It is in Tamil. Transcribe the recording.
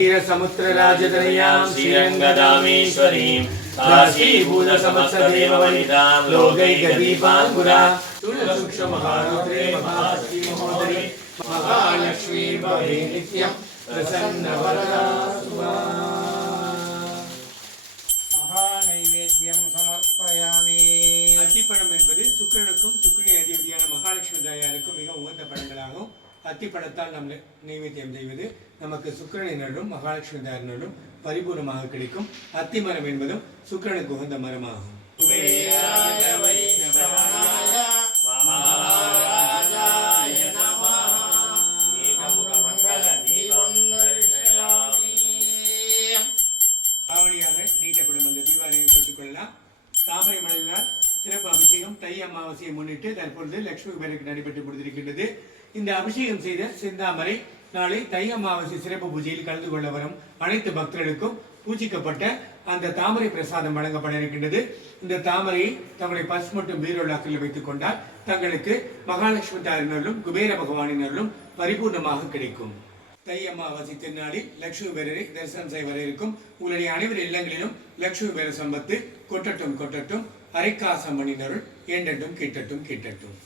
समुद्रराजतनयां श्रीरङ्गदामेश्वरीं काशीभूतसमस्तदेववनितां लोकैकदीपाङ्कुरा सूक्ष्ममहारुद्रे महाश्रीमहोदये महालक्ष्मी भवे नित्यं प्रसन्नवरदा शुभा। महानैवेद्यं समर्पयामि। அத்திப்பழம் என்பது சுக்கிரனுக்கும் சுக்கிரனை அதிபதியான மகாலட்சுமி தாயாருக்கும் மிக உகந்த பழங்களாகும். அத்திப்பழத்தால் நாம் நைவேத்தியம் செய்வது நமக்கு சுக்கிரனினரும் மகாலட்சுமி தாயாரினரும் பரிபூர்ணமாக கிடைக்கும். அத்தி மரம் என்பதும் சுக்கிரனுக்கு உகந்த மரமாகும். ஆவணியாக நீட்டப்படும் அந்த தீபாவளியை சொல்லிக் கொள்ளலாம். தாமரை மலரினால் சிறப்பு அபிஷேகம் தை அமாவாசையை முன்னிட்டு தற்பொழுது லட்சுமி குபேருக்கு நடைபெற்று முடிந்திருக்கின்றது. இந்த அபிஷேகம் செய்த செந்தாமரை நாளை தை அமாவாசை சிறப்பு பூஜையில் கலந்து கொள்ள வரும் அனைத்து பக்தர்களுக்கும் பூஜிக்கப்பட்ட அந்த தாமரை பிரசாதம் வழங்கப்பட இருக்கின்றது. இந்த தாமரையை தங்களுடைய பர்ஸ் மற்றும் பீரோலாக்கில் வைத்துக் கொண்டால் தங்களுக்கு மகாலட்சுமி தாயாரினரும் குபேர பகவானினரும் பரிபூர்ணமாக கிடைக்கும். தை அமாவாசை திருநாளில் லட்சுமி குபேரரை தரிசனம் செய்ய வர இருக்கும். உங்களுடைய அனைவர் இல்லங்களிலும் லட்சுமி குபேர சம்பத்து கொட்டட்டும் கொட்டட்டும். அரைக்காசம் மணினருள் ஏண்டட்டும் கிட்டட்டும் கிட்டட்டும்.